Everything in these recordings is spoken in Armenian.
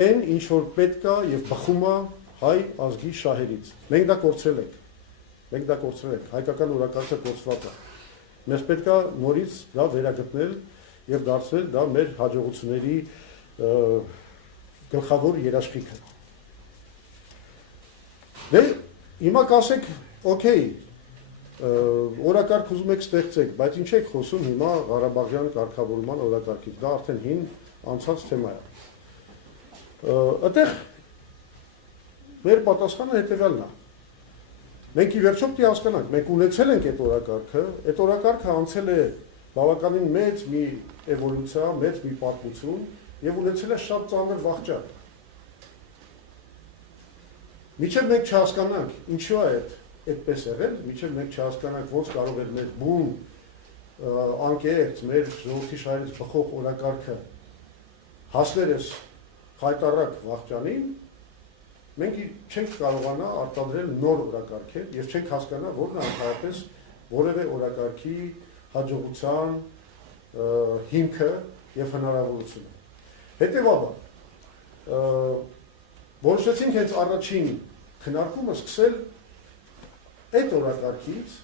Այն ինչ որ պետք է եւ բխում է հայ ազգի շահերից։ Մենք դա կորցրել ենք, հայկական օրակարգը կորցված է։ Մեզ պետք է նորից դա վերագտնել եւ դարձնել դա մեր հաջողությունների գլխավոր երաշխիքը։ Դե հիմա կասեք, օքեյ, օրակարգ ուզում եք ստեղծեք, բայց ինչ եք խոսում հիմա Ղարաբաղյան կարգավորման օրակարգից, դա արդեն հին անցած թեմա է։ Այդտեղ մեր պատասխանը հետևյալն է։ Մենք ի վերջո պետք է հասկանանք, մենք ունեցել ենք այդ օրակարգը անցել է բավականին մեծ մի էվոլյուցիա, մեծ մի պատմություն եւ ունեցել է շատ ծանր վախճան։ Մինչև մենք չհասկանանք ինչու է այդպես եղել, մինչև մենք չհասկանանք ոնց կարող էր մեր բուն անկեղծ մեր ժողովրդի շահերից բխող օրակարգը հասնել է խայտառակ վախճանին, մենք չենք կարողանա արտադրել նոր օրակարգեր եւ չենք հասկանա որն է ընդհանրապես որևէ օրակարգի հաջողության հիմքը եւ հնարավորությունը։ Հետեւաբար որոշեցինք հենց առաջին քննարկումը սկսել այդ օրակարգից,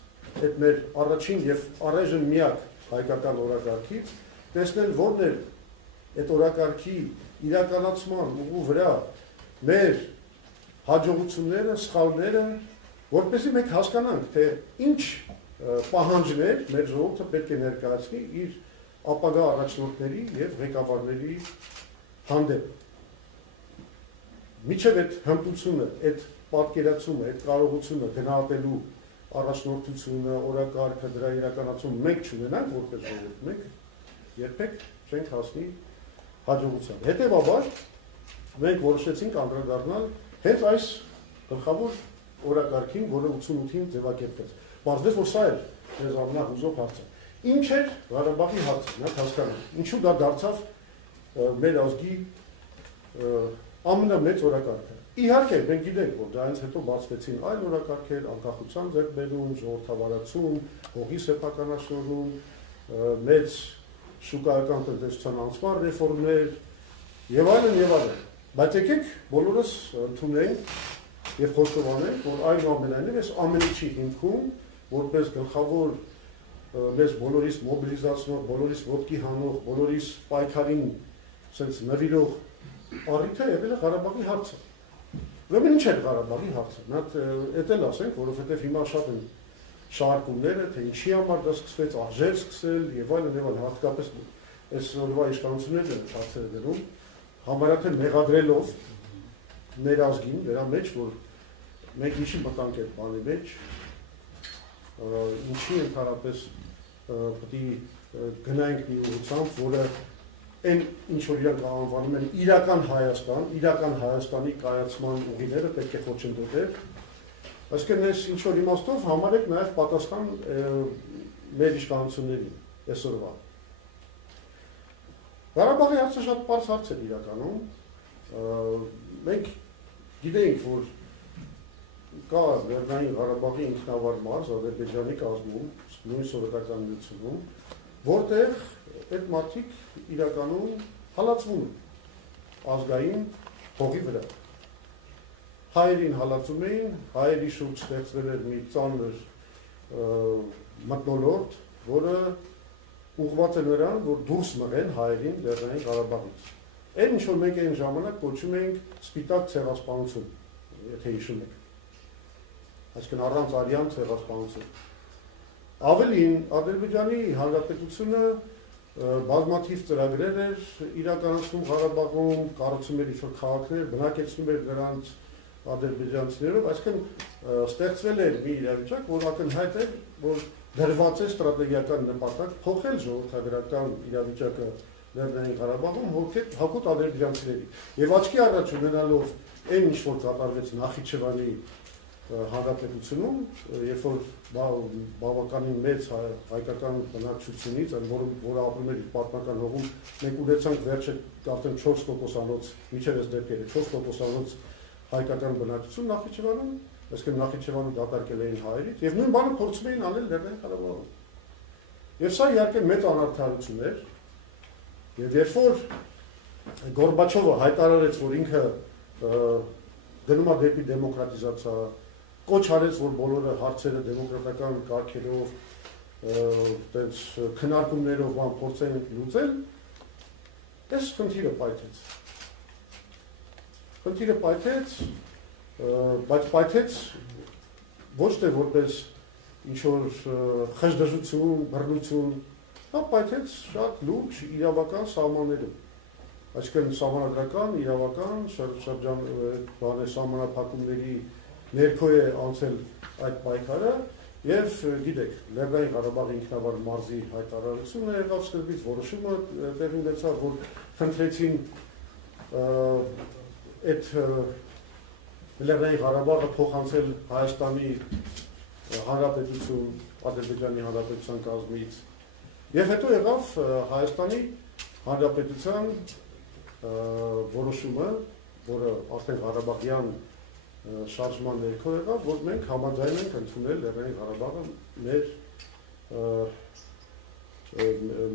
այդ մեր առաջին եւ առայժմ միակ հայկական օրակարգից, տեսնել որն է այդ օրակարգի իրականացման ուղու վրա մեր հաջողությունները, սխալները, որպեսզի մենք հասկանանք, թե ինչ պահանջներ մեր ժողովուրդը պետք է ներկայացնի իր ապագա առաջնորդների եւ ղեկավարների հանդեպ։ Միջև այդ հմտությունը, այդ պատկերացումը, այդ կարողությունը գնահատելու առաջնորդությունը, օրակարգը, դրա իրականացումը մենք չունենանք որպես ժողովուրդ, մենք երբեք չենք հասնի հաջողության։ Հետևաբար մենք որոշեցինք անդրադառնալ հենց այս գլխավոր օրակարգին, որը 88-ին ձևակերպվեց։ Պարզվեց, որ սա էր մեզ ամենահուզող հարցը։ Ինչ էր Ղարաբաղի հարցը, նա հասկանանք։ Ինչու դա դարձավ մեր ազգի ամենամեծ օրակարգը։ Իհարկե, մենք գիտենք, որ դրանից հետո բացվեցին այլ օրակարգեր, անկախության ձեռքբերում, ժողովրդավարացում, հողի սեփականաշնորհում, մեծ շուկայական տնտեսության անցման ռեֆորմներ եւ այլն եւ այլն։ Բայց եկեք բոլորս ընդունենք եւ խոստովանենք, որ այնուամենայնիվ այս ամենիչի հիմքում որպես գլխավոր մեզ բոլորիս մոբիլիզացնող, բոլորիս ոտքի հանող, բոլորիս պայքարին sense նվիրող առիթը եղել է Ղարաբաղի հարցը։ Ուրեմն ինչ է Ղարաբաղի հարցը։ Նա էդ էլ ասենք, որովհետեւ հիմա շատ են շարքումները, թե ինչի համար դա սկսվեց, արժեր սկսել եւ այլն, հատկապես այս օրվա իշխանություններն են հարցերը դնում, համարյա թե մեղադրելով մեր ազգին դրա մեջ, որ մենք ինչի մտանք այդ բանի մեջ, ինչի ընդհանրապես պետք է գնանք մի ուղղությամբ, որը այն ինչ որ իրանք անվանում են իրական Հայաստան, իրական Հայաստանի կայացման ուղիները պետք է խոչընդոտել։ Այսինքն այս ինչ որ իմաստով համարեք նաև պատասխան մեր իշխանություններին այսօրվա։ Ղարաբաղի հարցը շատ պարզ հարց է իրականում։ Մենք գիտենք, որ կա Լեռնային Ղարաբաղի ինքնավար մարզ Ադրբեջանի կազմում, նույն սովետական միությունում, որտեղ այդ մարդիկ իրականում հալածվում են ազգային հողի վրա։ Հայերին հալածում էին, հայերի շուրջ ստեղծվել էր մի ծանր մթնոլորտ, որը ուղղված է նրան, որ դուրս մղեն հայերին Լեռնային Ղարաբաղից։ Այն ինչ որ մենք այն ժամանակ կոչում էինք սպիտակ ցեղասպանություն, եթե հիշում եք։ Այսինքն առանց արյան ցեղասպանություն։ Ավելին Ադրբեջանի Հանրապետությունը բազմաթիվ ծրագրեր էր իրականացնում Ղարաբաղում, կառուցում էր ինչ-որ քաղաքներ, բնակեցնում էր նրանց ադրբեջանցիներով, այսինքն ստեղծվել էր մի իրավիճակ, որ ակնհայտ էր, որ դրված է ստրատեգիական նպատակ փոխել ժողովրդագրական իրավիճակը Լեռնային Ղարաբաղում հօգուտ ադրբեջանցիների։ Եվ աչքի առաջ ունենալով այն ինչ որ կատարվեց Նախիջևանի հանրապետությունում, երբ որ բավականին մեծ հայկական բնակչությունից, որը ապրում էր պատմական հողում, մենք ունեցանք վերջը արդեն 4%-անոց, մինչև այս դեպքերը 4%-անոց հայկական բնակչություն Նախիջևանում, այսինքն Նախիջևանը դատարկել էին հայերից, եւ նույն բանը փորձում էին անել Լեռնային Ղարաբաղում։ Եվ սա իհարկե մեծ անարդարություն էր, եւ երբ որ Գորբաչովը հայտարարեց, որ ինքը գնում է դեպի դեմոկրատիզացիա, կոչ արեց, որ բոլորը հարցերը դեմոկրատական կարգերով, այդպես քննարկումներով բան փորձեն լուծել, այս խնդիրը պայթեց։ Խնդիրը պայթեց, բայց պայթեց ոչ թե որպես ինչ-որ խժդժություն, բռնություն, դա պայթեց շատ լուրջ իրավական սահմաններում։ Այսինքն սահմանադրական, իրավական, սահմանափակումների ներքո է անցել այդ պայքարը եւ գիտեք, Լեռնային Ղարաբաղի ինքնավար մարզի հայտարարությունը եղավ սկզբից, որոշումը տեղի ունեցավ, որ խնդրեցին այդ Լեռնային Ղարաբաղը փոխանցել Հայաստանի Հանրապետություն, Ադրբեջանի Հանրապետության կազմից եւ հետո եղավ Հայաստանի Հանրապետության որոշումը, որը արդեն Ղարաբաղյան շարժման ներքո եղավ, որ մենք համաձայն ենք ընդունել Լեռնային Ղարաբաղը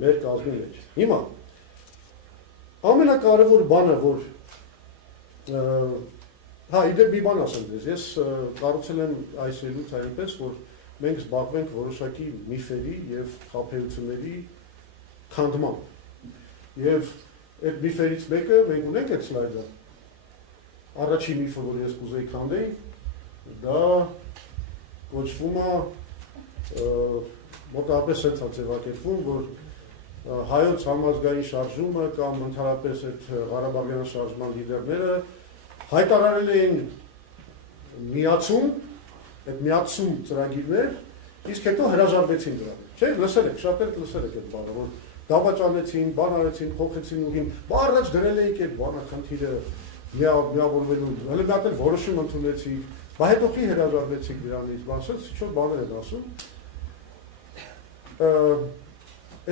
մեր կազմի մեջ։ Հիմա ամենակարևոր բանը, որ իդեպ մի բան ասեմ ձեզ, ես կառուցել եմ այս ելույթը այնպես, որ մենք զբաղվենք որոշակի միֆերի եւ խաբեությունների քանդմամբ։ Եվ այդ միֆերից մեկը մենք ունենք այդ սլայդը։ Առաջին միֆը, որ ես կուզեի քանդեի, դա կոչվում է մոտավորապես հենց ձևակերպվում, որ հայոց համազգային շարժումը կամ ընդհանրապես այդ Ղարաբաղյան շարժման լիդերները հայտարարել էին միացում, այդ միացում ծրագիրներ, իսկ հետո հրաժարվեցին դրանից։ Չէ՞, լսել եք, շատերը լսել եք այդ բանը, որ դավաճանեցին, բան արեցին, փոխեցին ուղին, առաջ դրել էիք այդ բանը խնդիրը միավորվելու, հələ մի հատ էլ որոշում ընդունեցիք, բա հետո խի հրաժարվեցիք դրանից, բանսից ինչ-որ բաներ են ասում։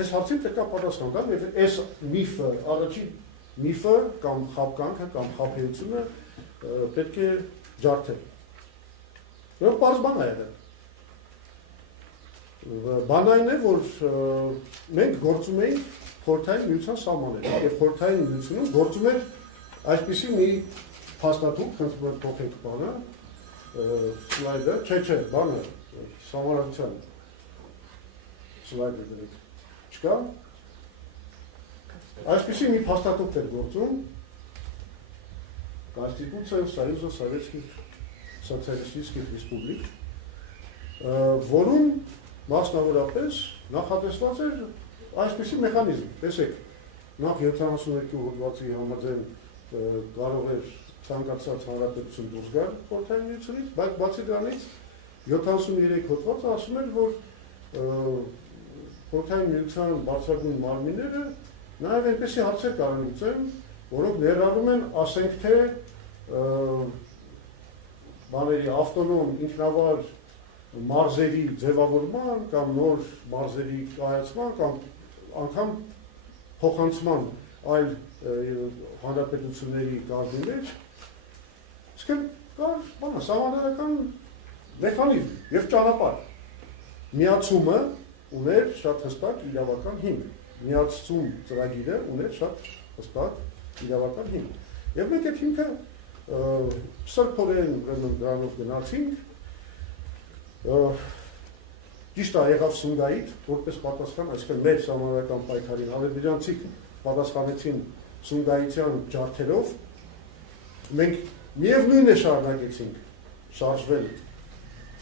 Այս հարցին պետք է պատասխան տալ, եւ այս միֆը, առաջին միֆը կամ խաբկանքը կամ խաբեությունը պետք է ջարդել։ Եվ պարզ բան է եղել։ Բանն այն է, որ մենք գործում էինք խորհրդային միության սահմաններում, եւ խորհրդային միությունում գործում էր այսպիսի մի փաստաթուղթ, խնդրում եմ փոխեք բանը, սլայդը, չէ, բանը, սահմանադրության սլայդը դրեք, չկա։ Այսպիսի մի փաստաթուղթ էր գործում, Կոնստիտուցիա Սոյուզа Սովետских Սոցիալիստических Ռեսպուբլիկ, որում մասնավորապես նախատեսված էր այսպիսի մեխանիզմ, տեսեք, նախ 72 հոդվածի համաձայն կարող էր ցանկացած հանրապետություն դուրս գալ խորհրդային միությունից, բայց բացի դրանից 73 հոդվածը ասում էր, որ խորհրդային միության բարձրագույն մարմինները նաև այնպիսի հարցեր կարող լուծեն, որոնք ներառում են, ասենք թե բաների ավտոնոմ ինքնավար մարզերի ձևավորման կամ նոր մարզերի կայացման կամ անգամ փոխանցման այլ հանրապետությունների կազմի մեջ, իսկ կար բանը սահմանադրական մեխանիզմ եւ ճանապարհ։ Միացումը ուներ շատ հստակ իրավական հիմք։ Միացում ծրագիրը ուներ շատ հստակ իրավական հիմք։ Եվ մենք այդ հիմքը սրբորեն դրանով գնացինք, ճիշտ է եղավ Սումգայիթ, որպես պատասխան, այսինքն մեր սահմանադրական պայքարին ադրբեջանցիք պատասխանեցին Սումգայիթյան ջարդերով, մենք միևնույն է շարունակեցինք շարժվել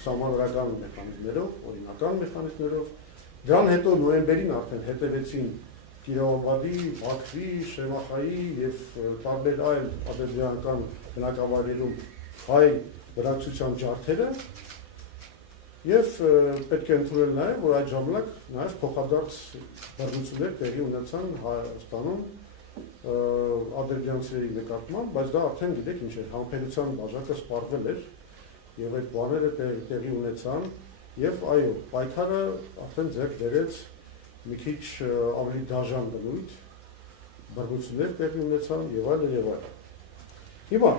սահմանադրական մեխանիզմներով, օրինական մեխանիզմներով, դրան հետո նոյեմբերին արդեն հետևեցին Կիրովաբադի, Բաքվի, Շեմախայի եւ տարբեր այլ ադրբեջանական բնակավայրերում հայ բնակչության ջարդերը եւ պետք է ընդունել նաեւ, որ այդ ժամանակ նաեւ փոխադարձ բռնություններ տեղի ունեցան Հայաստանում ադրբեջանցիների նկատմամբ, բայց դա արդեն գիտեք ինչ է, համբերության բաժակը սպառվել էր եւ այդ բաները տեղի ունեցան եւ այո, պայքարը արդեն ձեռք բերեց մի քիչ ավելի դաժան բնույթ, բռնություններ տեղի ունեցան եւ այլն եւ այլն։ Հիմա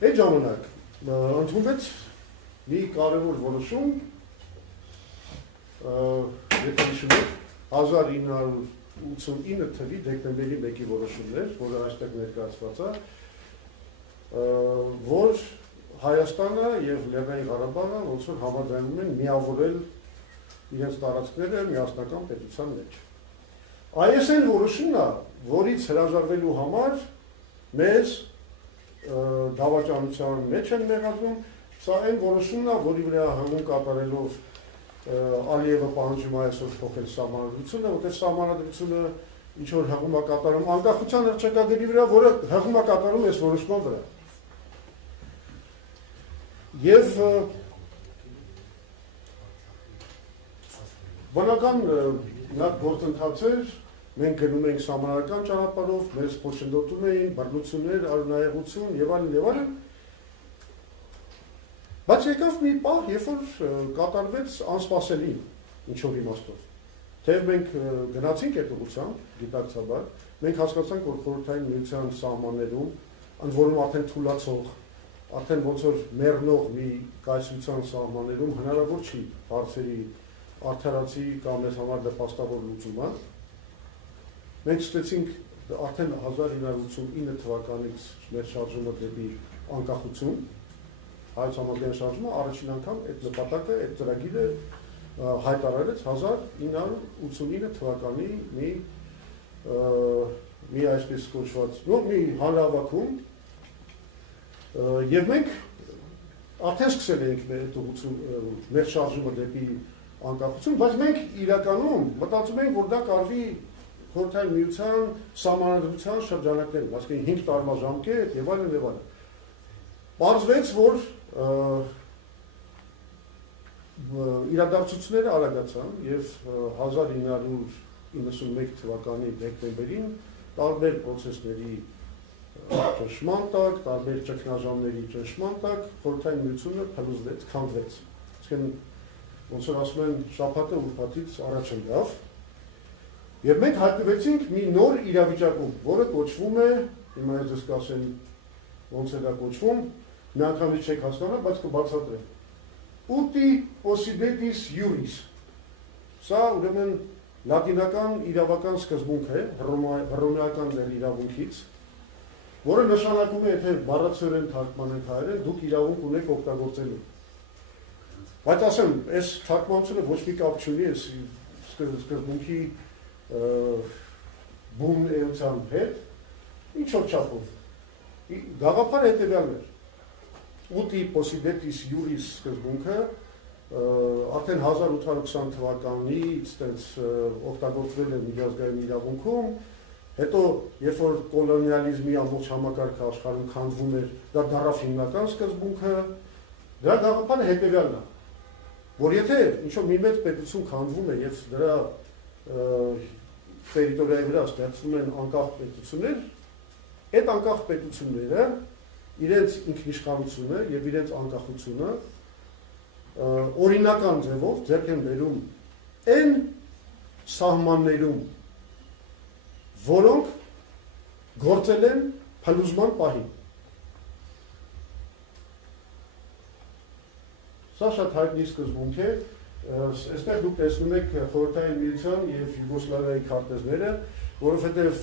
այդ ժամանակ ընդունվեց մի կարևոր որոշում, եթե հիշում եք, 89 թվի դեկտեմբերի 1-ի որոշումներ, որը այստեղ ներկայացված է, որ Հայաստանը եւ Լեռնային Ղարաբաղը ոնց որ համաձայնում են միավորել իրենց տարածքները միասնական պետության մեջ։ Այս այն որոշումն է, որից հրաժարվելու համար մեզ դավաճանության մեջ են մեղադրում, սա այն որոշումն է, որի վրա հղում կատարելով Ալիևը պահանջում է այսօր փոխել սահմանադրությունը, որտեղ սահմանադրությունը ինչ որ հղում է կատարում անկախության հռչակագրի վրա, որը հղում է կատարում այս որոշման վրա։ Եվ բնական նա գործընթաց էր, մենք գնում ենք սահմանադրական ճանապարհով, մեզ խոչընդոտում էին բռնություններ, արյունահեղություն եւ այլն, բայց եկավ մի պահ, երբ որ կատարվեց անսպասելին, ինչ-որ իմաստով։ Թեև մենք գնացինք այդ ուղղությամբ, գիտակցաբար, մենք հասկացանք, որ խորհրդային միության սահմաններում, ընդ որում արդեն թուլացող, արդեն ոնց որ մեռնող մի կայսրության սահմաններում հնարավոր չի հարցերի արդարացի կամ մեզ համար նպաստավոր լուծումը։ Մենք ստեցինք արդեն 1989 թվականից մեր շարժումը դեպի անկախություն, հայոց համազգային շարժումը առաջին անգամ այդ նպատակը, այդ ծրագիրը հայտարարեց 1989 թվականի մի այսպես կոչված, մի հանրահավաքում, եւ մենք արդեն սկսել էինք մեր շարժումը դեպի անկախություն, բայց մենք իրականում մտածում ենք, որ դա կարվի խորհրդային միության սահմանադրության շրջանակներում, այսինքն 5 տարվա ժամկետ եւ այլն եւ այլն։ Պարզվեց, որ իրադարձությունները արագացան եւ 1991 թվականի դեկտեմբերին տարբեր process-ների ճնշման տակ, տարբեր ճգնաժամերի ճնշման տակ խորհրդային միությունը փլուզվեց, քանդվեց։ Այսինքն ոնց որ ասում են շաբաթը ուրբաթից առաջ ընկավ։ Եվ մենք հայտնվեցինք մի նոր իրավիճակում, որը կոչվում է, հիմա ես կասեմ ոնց է դա կոչվում, միանգամից չեք հասկանա, բայց կբացատրեմ։ Uti possidetis iuris։ Սա ուրեմն լատինական իրավական սկզբունք է, հռոմեական դեր իրավունքից, որը նշանակում է, եթե բառացիորեն թարգմանենք հայերեն, դուք իրավունք ունեք օգտագործելու։ Բայց ասեմ, այս թարգմանությունը ոչ մի կապ չունի այս սկզբունքի բուն էության հետ, ինչ-որ չափով։ Գաղափարը հետևյալն էր։ Uti possidetis iuris սկզբունքը արդեն 1820 թվականից օգտագործվել է միջազգային իրավունքում, հետո երբ որ կոլոնիալիզմի ամբողջ համակարգը աշխարհում քանդվում էր, դա դառավ հիմնական սկզբունքը, դրա գաղափարը հետևյալն է, որ եթե ինչ-որ մի մեծ պետություն քանդվում է եւ դրա տերիտորիայի վրա ստեղծվում են անկախ պետություններ, այդ անկախ պետությունները իրենց ինքնիշխանությունը եւ իրենց անկախությունը օրինական ձևով ձեռք են բերում այն սահմաններում, որոնք գործել են փլուզման պահին։ Սա շատ հայտնի սկզբունք է, այստեղ դուք տեսնում եք խորհրդային միության եւ Յուգոսլավիայի քարտեզները, որովհետեւ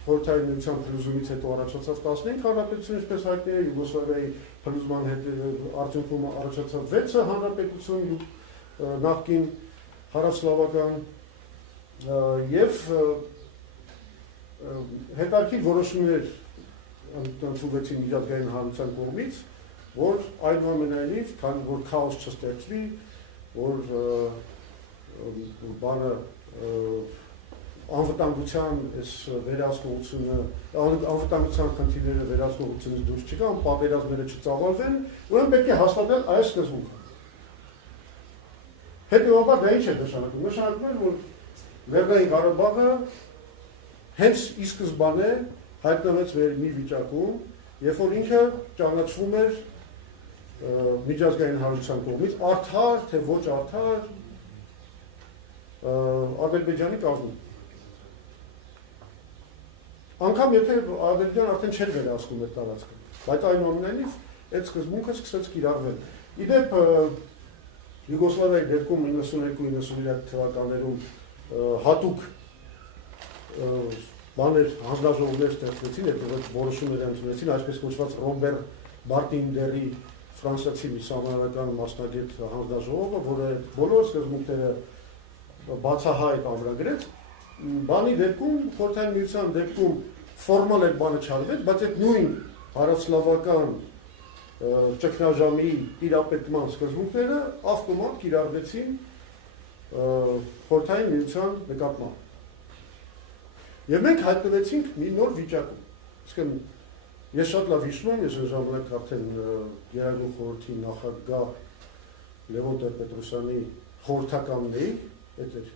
խորհրդային միության փլուզումից հետո առաջացավ 15 հանրապետություն, ինչպես հայտնի է, Յուգոսլավիայի փլուզման արդյունքում առաջացավ 6 հանրապետություն, նախկին հարավսլավական եւ հետաքրքիր որոշումներ ընդունվեցին միջազգային հանրության կողմից, որ այնուամենայնիվ, քանի որ քաոս չստեղծվի, որ բանը անվտանգության այս վերահսկողությունը, անվտանգության խնդիրները վերահսկողությունից դուրս չգան, պատերազմները չծավալվեն, ուրեմն պետք է հաստատել այս սկզբունքը։ Հետևաբար դա ինչ է նշանակում։ Նշանակում է, որ Լեռնային Ղարաբաղը հենց ի սկզբանե հայտնվեց մի վիճակում, երբ որ ինքը ճանաչվում էր միջազգային հանրության կողմից, արդար թե ոչ արդար Ադրբեջանի կազմում։ Անկամ եթե Ադրբեջանը արդեն չէր վերահսկում այդ տարածքը, բայց այնուամենայնիվ այդ սկզբունքը սկսեց կիրառվել։ Իդեպ Յուգոսլավիայի դեպքում 92-93 թվականներում հատուկ բաներ հանձնաժողովներ ստեղծվեցին, այդ որոշումներ ընդունեցին, այսպես կոչված Ռոբեր Բարտինդերի ֆրանսիացի մի սահմանադրական մասնագետ հանձնաժողովը, որը բոլոր սկզբունքները բացահայտ ամրագրեց, բանի դեպքում, խորհրդային միության դեպքում ֆորմալ այդ բանը չարվեց, բայց այդ նույն հարավսլավական ճգնաժամի տիրապետման սկզբունքները ավտոմատ կիրառվեցին խորհրդային միության նկատմամբ։ Եվ մենք հայտնվեցինք մի նոր վիճակում։ Իսկն ես շատ լավ հիշում եմ, ես այն ժամանակ արդեն Գերագույն խորհրդի նախագահ Լևոն Տեր-Պետրոսյանի խորհրդականն էի, այդ էր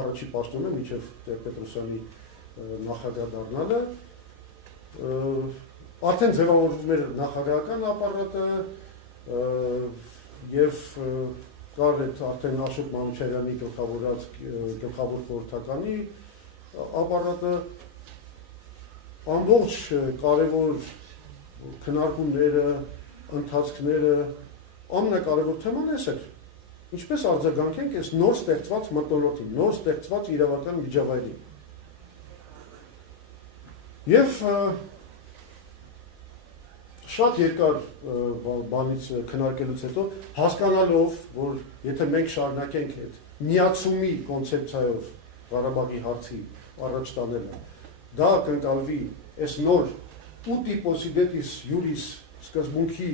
առաջի պաշտոնը մինչև Տեր-Պետրոսյանի նախագահ դառնալը, արդեն ձևավորվում էր նախագահական ապարատը եւ կար այդ արդեն Աշոտ Մանուչարյանի գլխավորած գլխավոր խորհրդականի ապարատը, ամբողջ կարևոր քննարկումները, ընթացքները, ամենակարևոր թեման էս էր։ Ինչպես արձագանքենք այս նոր ստեղծված մթնոլորտին, նոր ստեղծված իրավական միջավայրին։ Եվ շատ երկար բանից քննարկելուց հետո հասկանալով, որ եթե մենք շարունակենք այդ միացումի կոնցեպցիայով Ղարաբաղի հարցի առաջ տանելը, դա կընկալվի այս նոր ուտի պոսիդետիս յուրիս սկզբունքի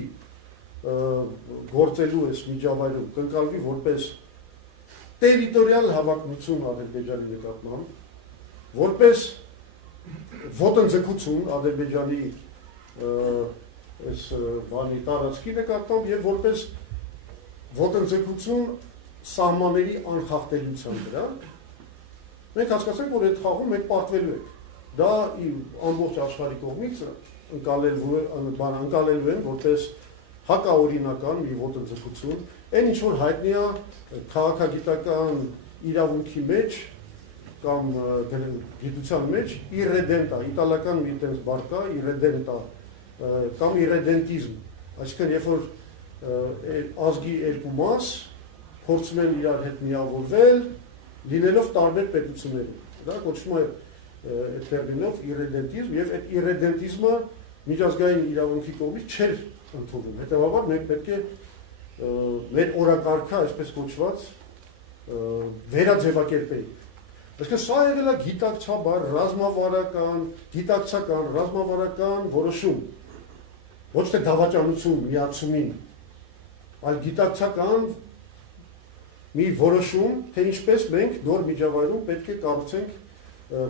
գործելու այս միջավայրում կընկալվի որպես տերիտորիալ հավակնություն Ադրբեջանի նկատմամբ, որպես ոտնձգություն Ադրբեջանի այս բանի տարածքի նկատմամբ եւ որպես ոտնձգություն սահմանների անխախտելիության վրա, մենք հասկացանք, որ այդ խաղում մենք պարտվելու ենք։ Դա ամբողջ աշխարհի կողմից ընկալելու են որպես հակաօրինական մի ոտնձգություն, այն ինչ որ հայտնի է քաղաքագիտական իրավունքի մեջ կամ գիտության մեջ իրեդենտա, իտալական մի տես բառ կա, իրեդենտա կամ իրեդենտիզմ, այսինքն երբ որ ազգի երկու մաս փորձում են իրար հետ միավորվել, լինելով տարբեր պետություններում, դա կոչվում է այդ տերմինով իրեդենտիզմ եւ այդ իրեդենտիզմը միջազգային իրավունքի կողմից չէր ընդունվում։ Հետևաբար մենք պետք է մեր օրակարգը, այսպես կոչված, վերաձևակերպեինք։ Այսինքն սա եղել է գիտակցաբար, ռազմավարական որոշում, ոչ թե դավաճանություն միացումին, այլ գիտակցական մի որոշում, թե ինչպես մենք նոր միջավայրում պետք է կառուցենք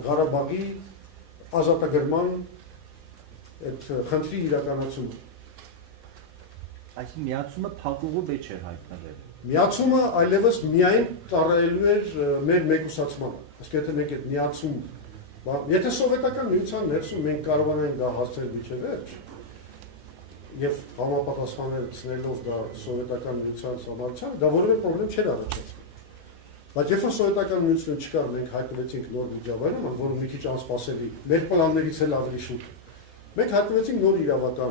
Ղարաբաղի ազատագրման այդ խնդրի իրականացումը։ Այսինքն միացումը փակուղու մեջ էր հայտնվել։ Միացումը այլևս միայն ծառայելու էր մեր մեկուսացմանը։ Այսինքն եթե մենք այդ միացում, եթե սովետական միության ներսում մենք կարողանանք դա հասցնել միջև վերջ, եւ համապատասխանեցնելով դա սովետական միության համալսարանը, դա որևէ խնդրեմ չէր առաջացնում։ Բայց երբ որ սովետական միությունը չկար, մենք հայտնվեցինք նոր միջավայրում, որը մի քիչ անսպասելի, մեր պլաններից էլ ավելի շուտ։ Մենք հայտնվեցինք նոր իրավական